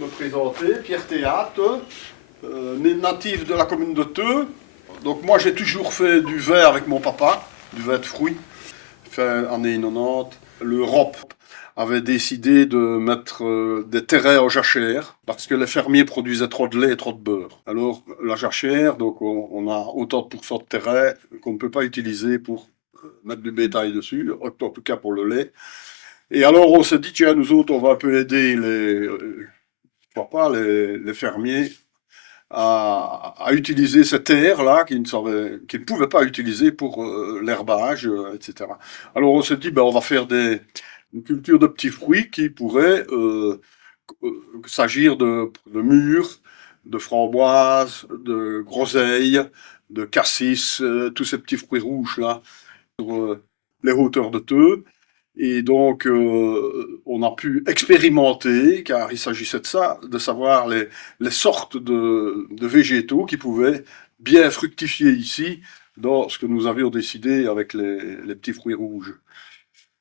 me présenter, Pierre Théâtre, natif de la commune de Theux. Donc moi j'ai toujours fait du vin avec mon papa, du vin de fruits, fin années 90. L'Europe avait décidé de mettre des terrains en jachère parce que les fermiers produisaient trop de lait et trop de beurre. Alors la jachère, donc on a autant de pourcents de terrain qu'on ne peut pas utiliser pour mettre du bétail dessus, en tout cas pour le lait. Et alors on s'est dit, tiens, nous autres, on va un peu aider les fermiers à utiliser ces terres-là qu'ils ne pouvaient pas utiliser pour l'herbage, etc. Alors on s'est dit, ben, on va faire une culture de petits fruits qui pourrait s'agir de mûres, de framboises, de groseilles, de cassis, tous ces petits fruits rouges-là, sur les hauteurs de Theux. Et donc, on a pu expérimenter, car il s'agissait de ça, de savoir les sortes de végétaux qui pouvaient bien fructifier ici, dans ce que nous avions décidé avec les petits fruits rouges.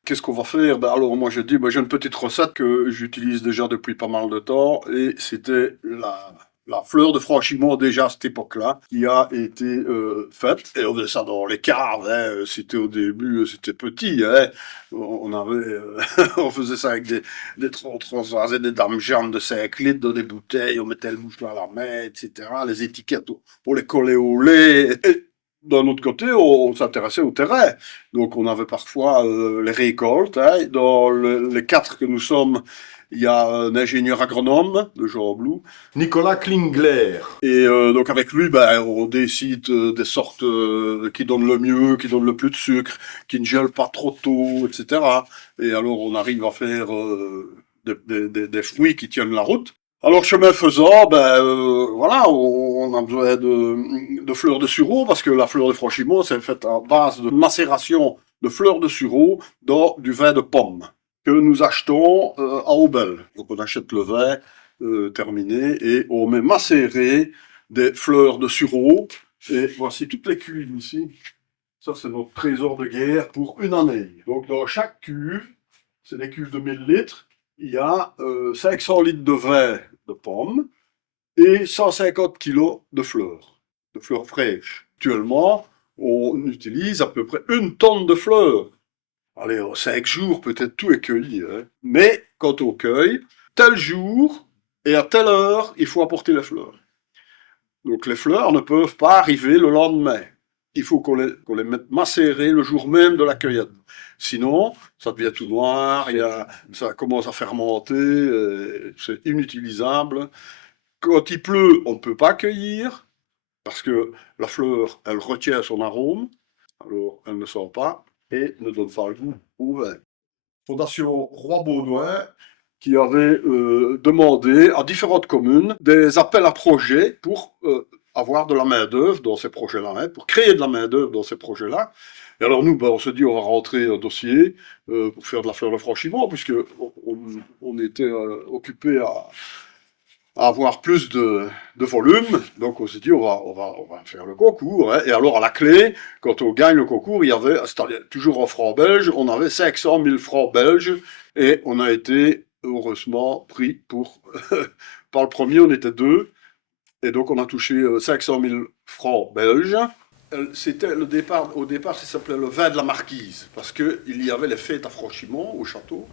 Qu'est-ce qu'on va faire? Ben alors moi j'ai dit, ben, j'ai une petite recette que j'utilise déjà depuis pas mal de temps, et c'était la fleur de franchiment déjà à cette époque-là, qui a été faite, et on faisait ça dans les caves, hein. C'était au début, c'était petit, hein. On faisait ça avec des transvases et des dames germes de 5 litres dans des bouteilles, on mettait le mouchoir à la main, etc., les étiquettes, on les collait au lait, et d'un autre côté, on s'intéressait au terrain. Donc on avait parfois les récoltes, hein. Dans les 4 que nous sommes, il y a un ingénieur agronome de Jean Blou, Nicolas Klingler. Et donc avec lui, ben, on décide des sortes qui donnent le mieux, qui donnent le plus de sucre, qui ne gèlent pas trop tôt, etc. Et alors on arrive à faire des fruits qui tiennent la route. Alors chemin faisant, ben voilà, on a besoin de fleurs de sureau parce que la fleur de franchiment c'est faite à base de macération de fleurs de sureau dans du vin de pomme que nous achetons à Aubel. Donc on achète le vin terminé et on met macérer des fleurs de sureau. Et voici toutes les cuves ici. Ça c'est notre trésor de guerre pour une année. Donc dans chaque cuve, c'est des cuves de 1000 litres. Il y a 500 litres de vin de pommes et 150 kilos de fleurs fraîches. Actuellement, on utilise à peu près 1 tonne de fleurs. Allez, en 5 jours, peut-être tout est cueilli, hein. Mais quand on cueille, tel jour et à telle heure, il faut apporter les fleurs. Donc les fleurs ne peuvent pas arriver le lendemain. Il faut qu'on les mette macérer le jour même de la cueillette. Sinon, ça devient tout noir, ça commence à fermenter, c'est inutilisable. Quand il pleut, on ne peut pas cueillir, parce que la fleur, elle retient son arôme, alors elle ne sort pas et ne donne pas le goût au vin. Fondation Roi Baudouin, qui avait demandé à différentes communes des appels à projets pour avoir de la main-d'œuvre dans ces projets-là, hein, pour créer de la main-d'œuvre dans ces projets-là. Et alors nous, ben, on se dit, on va rentrer un dossier pour faire de la fleur de franchiment, puisque on était occupé à avoir plus de volume. Donc on s'est dit, on va faire le concours, hein. Et alors à la clé, quand on gagne le concours, il y avait, toujours en francs belges, on avait 500 000 francs belges, et on a été heureusement pris pour... Par le premier, on était 2, et donc on a touché 500 000 francs belges. C'était le départ, au départ, ça s'appelait le vin de la marquise, parce qu'il y avait les fêtes à Franchimont, au château,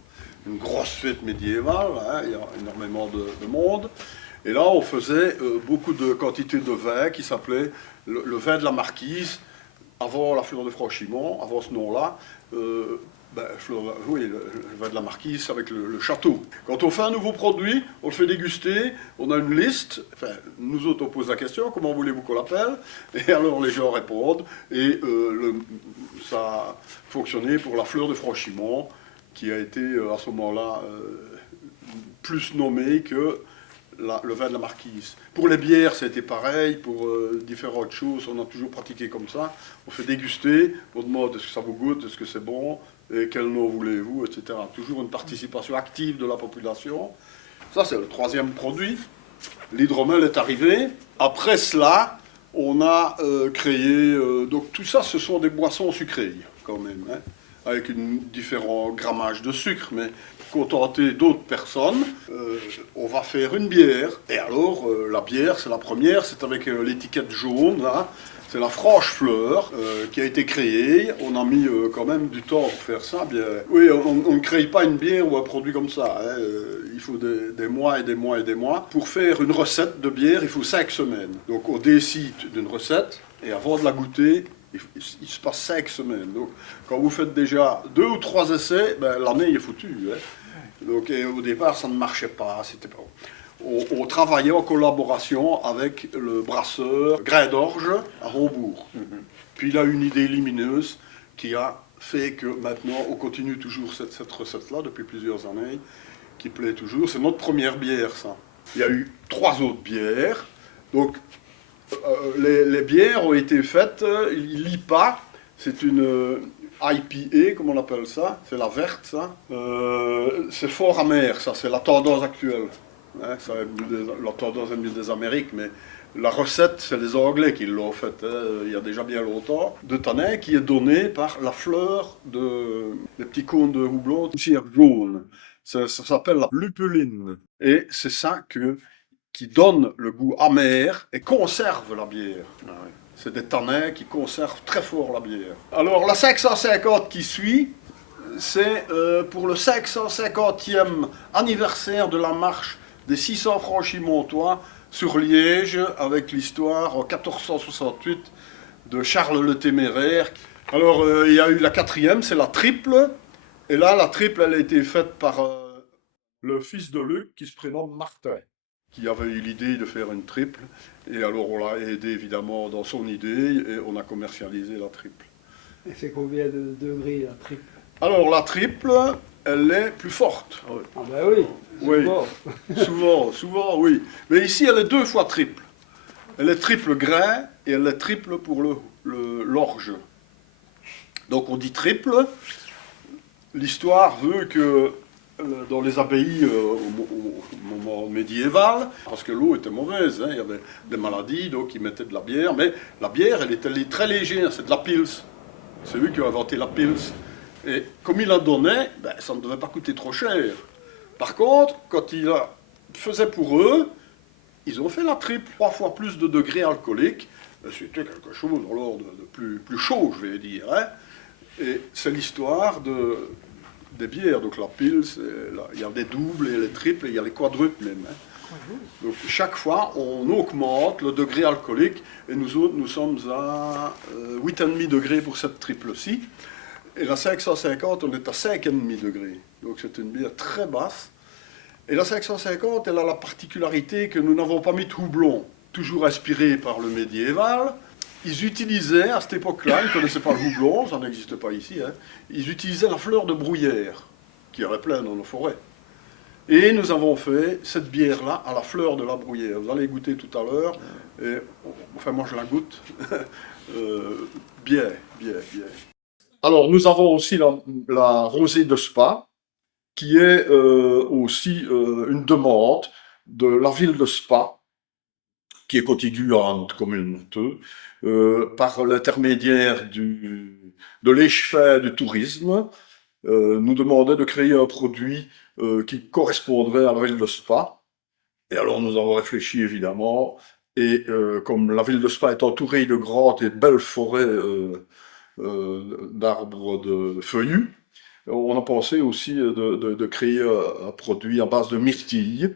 une grosse fête médiévale, hein, il y a énormément de monde. Et là, on faisait beaucoup de quantités de vin qui s'appelait le vin de la marquise, avant la fleur de Franchimont, avant ce nom-là. Oui, le vin de la marquise avec le château. Quand on fait un nouveau produit, on le fait déguster, on a une liste, enfin, nous autres on pose la question, comment voulez-vous qu'on l'appelle? Et alors les gens répondent, et ça a fonctionné pour la fleur de Franchimont, qui a été à ce moment-là plus nommé que le vin de la marquise. Pour les bières, c'était pareil, pour différentes choses, on a toujours pratiqué comme ça. On fait déguster, on demande est-ce que ça vous goûte, est-ce que c'est bon, et quel nom voulez-vous, etc. Toujours une participation active de la population. Ça, c'est le 3e produit. L'hydromel est arrivé. Après cela, on a créé... donc tout ça, ce sont des boissons sucrées, quand même, hein. avec un différent grammage de sucre, mais contenter d'autres personnes, on va faire une bière. Et alors, la bière, c'est la première, c'est avec l'étiquette jaune, là. C'est la Franche Fleur qui a été créée. On a mis quand même du temps pour faire ça. Bien, oui, on ne crée pas une bière ou un produit comme ça. Hein. Il faut des mois et des mois et des mois. Pour faire une recette de bière, il faut 5 semaines. Donc on décide d'une recette et avant de la goûter, il se passe 5 semaines. Donc quand vous faites déjà 2 ou 3 essais, ben, l'année est foutue. Hein. Donc au départ, ça ne marchait pas. C'était pas... On travaillait en collaboration avec le brasseur Grain d'Orge à Hambourg. Puis il a une idée lumineuse qui a fait que maintenant on continue toujours cette recette-là depuis plusieurs années, qui plaît toujours. C'est notre première bière, ça. Il y a eu 3 autres bières. Donc les bières ont été faites, l'IPA, c'est une IPA, comme on appelle ça, c'est la verte, ça. C'est fort amer, ça, c'est la tendance actuelle. Hein, ça, la tendance est venue des Amériques, mais la recette, c'est les Anglais qui l'ont faite, hein, il y a déjà bien longtemps, de tanin qui est donnée par la fleur des petits cônes de houblon, poussière jaune. Ça s'appelle la lupuline. Et c'est ça qui donne le goût amer et conserve la bière. Ah ouais. C'est des tanins qui conservent très fort la bière. Alors la 550 qui suit, c'est pour le 550e anniversaire de la marche des 600 franchis-montois sur Liège, avec l'histoire en 1468 de Charles le Téméraire. Alors il y a eu la 4e, c'est la triple. Et là, la triple, elle a été faite par le fils de Luc qui se prénomme Martin, qui avait eu l'idée de faire une triple. Et alors on l'a aidé évidemment dans son idée et on a commercialisé la triple. Et c'est combien de degrés la triple? Alors la triple, elle est plus forte. Ah ben oui, souvent. Oui, souvent, oui. Mais ici, elle est 2 fois triple. Elle est triple grain et elle est triple pour l'orge. Donc on dit triple. L'histoire veut que dans les abbayes au moment médiéval, parce que l'eau était mauvaise, hein, il y avait des maladies, donc ils mettaient de la bière, mais la bière, elle était très légère, c'est de la pils. C'est eux qui ont inventé la pils. Et comme il en donnait, ben, ça ne devait pas coûter trop cher. Par contre, quand il faisait pour eux, ils ont fait la triple, 3 fois plus de degrés alcooliques. C'était quelque chose dans l'ordre de plus chaud, je vais dire. Hein. Et c'est l'histoire des bières. Donc la pils, il y a des doubles et les triples, et il y a les quadruples même. Hein. Donc chaque fois, on augmente le degré alcoolique, et nous autres, nous sommes à 8,5 degrés pour cette triple-ci. Et la 550, on est à 5,5 degrés. Donc c'est une bière très basse. Et la 550, elle a la particularité que nous n'avons pas mis de houblon, toujours inspiré par le médiéval. Ils utilisaient, à cette époque-là, ils ne connaissaient pas le houblon, ça n'existe pas ici, hein, ils utilisaient la fleur de bruyère, qui aurait plein dans nos forêts. Et nous avons fait cette bière-là à la fleur de la bruyère. Vous allez goûter tout à l'heure, et enfin moi je la goûte. Bien. Alors nous avons aussi la rosée de Spa, qui est aussi une demande de la ville de Spa, qui est contiguë à notre communauté, par l'intermédiaire de l'échevin du tourisme, nous demandait de créer un produit qui correspondrait à la ville de Spa. Et alors nous avons réfléchi évidemment, et comme la ville de Spa est entourée de grandes et belles forêts d'arbres de feuillus, on a pensé aussi de créer un produit à base de myrtille,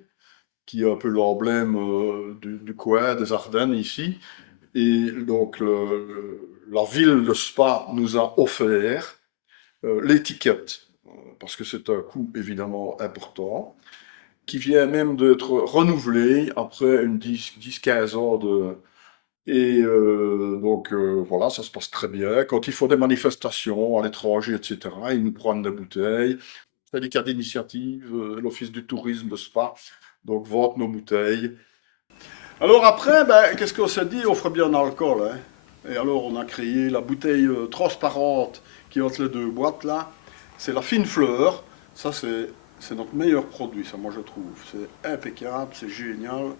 qui est un peu l'emblème du coin des Ardennes ici. Et donc la ville de Spa nous a offert l'étiquette, parce que c'est un coût évidemment important, qui vient même d'être renouvelé après une 10-15 ans de... Et donc voilà, ça se passe très bien. Quand il faut des manifestations à l'étranger, etc., ils nous prennent des bouteilles. C'est des cas d'initiative, l'Office du tourisme de Spa, donc vente nos bouteilles. Alors après, ben, qu'est-ce qu'on s'est dit? On ferait bien un alcool. Hein. Et alors on a créé la bouteille transparente qui est entre les 2 boîtes là. C'est la fine fleur. Ça c'est notre meilleur produit, ça moi je trouve. C'est impeccable, c'est génial.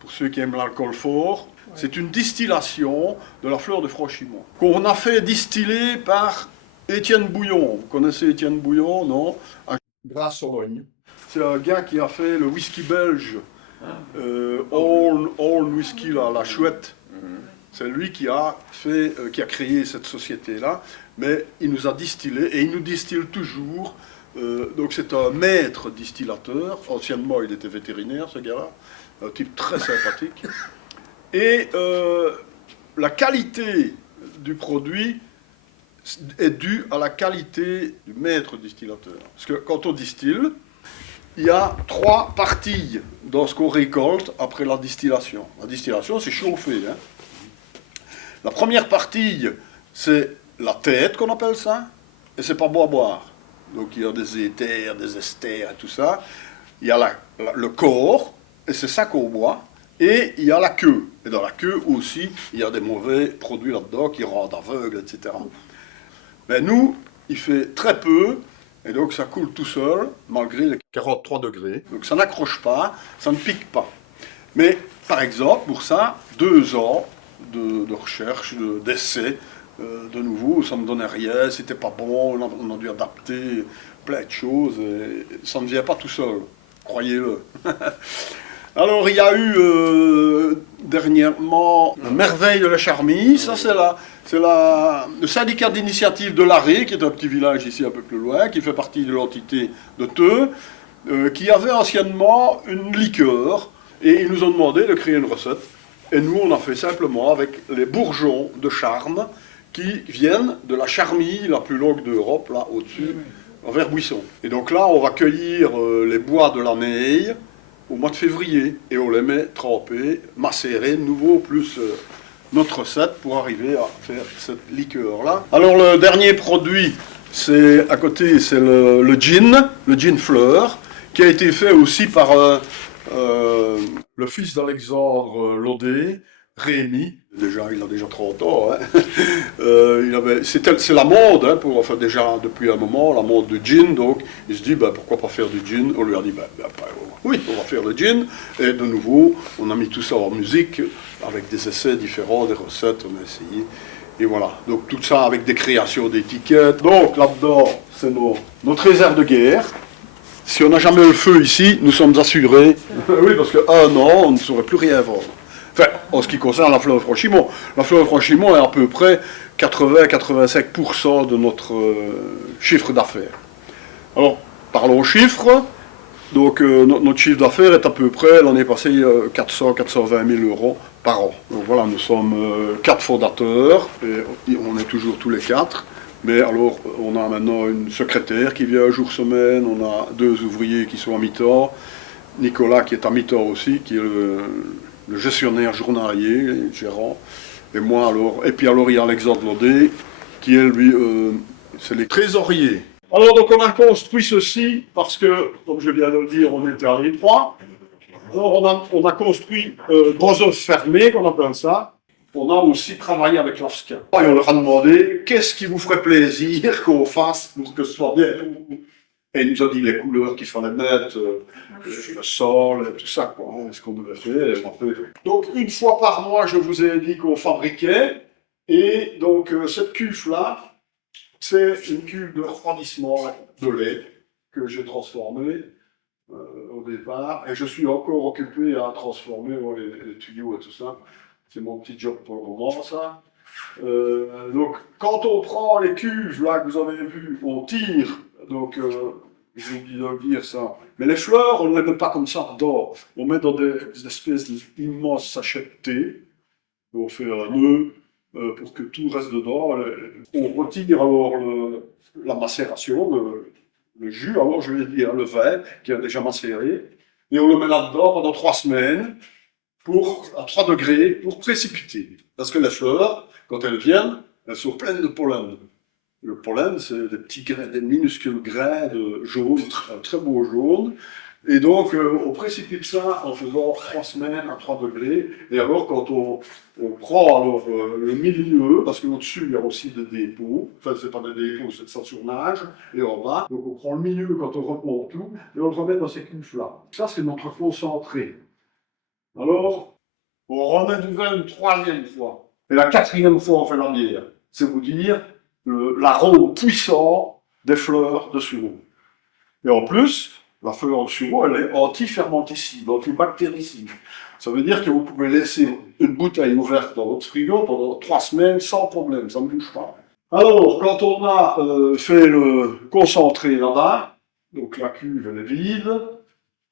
Pour ceux qui aiment l'alcool fort, c'est une distillation de la fleur de franchiment qu'on a fait distiller par Étienne Bouillon, vous connaissez Étienne Bouillon, non? À Grasse-Sologne. C'est un gars qui a fait le whisky belge, Old Whisky, là, la chouette. C'est lui qui a créé cette société-là, mais il nous a distillé, et il nous distille toujours. Donc c'est un maître distillateur. Anciennement, il était vétérinaire, ce gars-là. Un type très sympathique. Et la qualité du produit est due à la qualité du maître distillateur. Parce que quand on distille, il y a 3 parties dans ce qu'on récolte après la distillation. La distillation, c'est chauffer. Hein. La première partie, c'est la tête qu'on appelle ça, et c'est pas bon à boire. Donc il y a des éthers, des esters et tout ça. Il y a le corps, et c'est ça qu'on boit. Et il y a la queue. Et dans la queue aussi, il y a des mauvais produits là-dedans qui rendent aveugle, etc. Mais nous, il fait très peu, et donc ça coule tout seul, malgré les 43 degrés. Donc ça n'accroche pas, ça ne pique pas. Mais par exemple, pour ça, 2 ans de recherche, d'essai, de nouveau, ça ne me donnait rien, c'était pas bon, on a dû adapter plein de choses, et ça ne vient pas tout seul, croyez-le. Alors il y a eu dernièrement la merveille de la Charmille, ça c'est le syndicat d'initiative de l'Arré, qui est un petit village ici un peu plus loin, qui fait partie de l'entité de Theux, qui avait anciennement une liqueur, et ils nous ont demandé de créer une recette. Et nous, on a fait simplement avec les bourgeons de charme qui viennent de la Charmille, la plus longue d'Europe, là au-dessus, vers Buisson. Et donc là, on va cueillir les bois de la Neille au mois de février, et on les met trempés, macérés de nouveau, plus notre recette pour arriver à faire cette liqueur-là. Alors le dernier produit, c'est à côté, c'est le gin fleur, qui a été fait aussi par le fils d'Alexandre Laudet, Rémi. Il a déjà 30 ans. Hein. C'est la mode, hein, enfin déjà depuis un moment, la mode du gin. Donc il se dit, pourquoi pas faire du gin? On lui a dit, oui, on va faire le gin. Et de nouveau, on a mis tout ça en musique, avec des essais différents, des recettes, on a essayé. Et voilà, donc tout ça avec des créations d'étiquettes. Donc là-dedans, c'est notre réserve de guerre. Si on n'a jamais le feu ici, nous sommes assurés. Oui, parce qu'un an, on ne saurait plus rien vendre. Enfin, en ce qui concerne la fleuve Franchimont. La fleuve Franchimont est à peu près 80-85% de notre chiffre d'affaires. Alors, parlons chiffres. Donc, notre chiffre d'affaires est à peu près, l'année passée, 400-420 000 euros par an. Donc voilà, nous sommes 4 fondateurs, et on est toujours tous les 4. Mais alors, on a maintenant une secrétaire qui vient un jour semaine, on a 2 ouvriers qui sont à mi-temps, Nicolas qui est à mi-temps aussi, qui est le gestionnaire journalier, le gérant, et moi alors, et puis alors il y a Alexandre Laudet, qui est lui, c'est les trésoriers. Alors donc on a construit ceci, parce que, comme je viens de le dire, on était à l'étroit. Alors on a construit gros œufs fermés, qu'on appelle ça. On a aussi travaillé avec l'AFSCA. Et on leur a demandé, qu'est-ce qui vous ferait plaisir qu'on fasse pour que ce soit bien? Et il nous a dit les couleurs qu'il fallait mettre, le sol, tout ça, quoi, hein, ce qu'on devait faire. Donc une fois par mois, je vous ai dit qu'on fabriquait. Et donc cette cuve-là, c'est une cuve de refroidissement de lait que j'ai transformée au départ. Et je suis encore occupé à transformer les tuyaux et tout ça. C'est mon petit job pour le moment, ça. Donc, quand on prend les cuves, là, que vous avez vu, on tire. Donc, j'ai oublié de le dire, ça. Mais les fleurs, on ne les met pas comme ça dedans. On met dans des espèces d'immenses sachets de thé. On fait un nœud pour que tout reste dedans. On retire alors la macération, le jus, alors je vais dire le vin, qui a déjà macéré. Et on le met là-dedans pendant 3 semaines. À 3 degrés, pour précipiter. Parce que les fleurs, quand elles viennent, elles sont pleines de pollen. Le pollen, c'est des petits grains, des minuscules grains de jaune, un très beau jaune. Et donc, on précipite ça en faisant 3 semaines à 3 degrés. Et alors, quand on prend alors, le milieu, parce qu'au-dessus, il y a aussi des dépôts, enfin, c'est pas des dépôts, c'est de sensurnage, et en bas. Donc, on prend le milieu quand on remonte tout, et on le remet dans ces cuves-là. Ça, c'est notre concentré. Alors, on remet du vin une 3e fois. Et la 4e fois, on fait la bière. C'est vous dire l'arôme puissant des fleurs de sureau. Et en plus, la fleur de sureau, elle est anti-fermenticide, anti-bactéricide. Ça veut dire que vous pouvez laisser une bouteille ouverte dans votre frigo pendant 3 semaines sans problème, ça ne bouge pas. Alors, quand on a fait le concentré là-bas, donc la cuve elle est vide,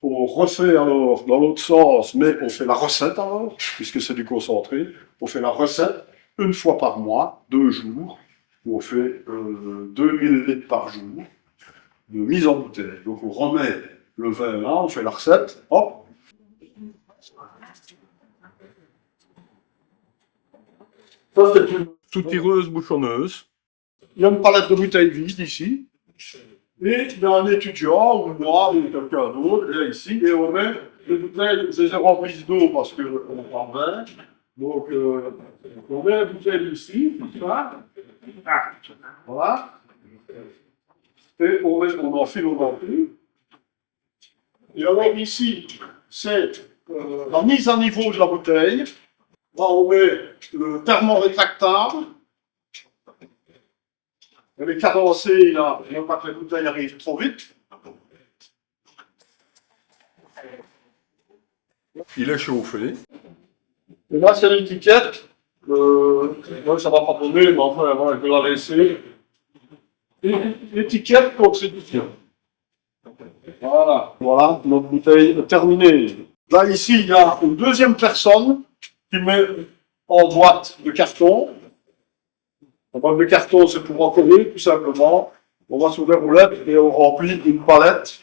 on refait alors dans l'autre sens, mais on fait la recette alors, puisque c'est du concentré, on fait la recette une fois par mois, 2 jours, où on fait 2000 litres par jour de mise en bouteille. Donc on remet le vin là, on fait la recette, hop. Ça c'est une soutireuse bouchonneuse. Il y a une palette de bouteilles vides ici. Et il y a un étudiant, ou moi, ou quelqu'un d'autre, là ici, et on met les bouteilles, je les ai remplies d'eau parce qu'on prend vin. Donc on met la bouteille ici, voilà. Et on enfile au dentille. Et alors ici, c'est la mise à niveau de la bouteille. Là, on met le thermorétractable. Elle est cadencée, là, il ne faut pas que la bouteille arrive trop vite. Il est chauffé. Et là, c'est l'étiquette. Ouais, ça ne va pas donner, mais enfin, voilà, je vais la laisser. Étiquette contribution. Voilà, notre bouteille est terminée. Là, ici, il y a une deuxième personne qui met en boîte de carton. La boîte de carton, c'est pour en coller, tout simplement. On va sur les roulettes et on remplit une palette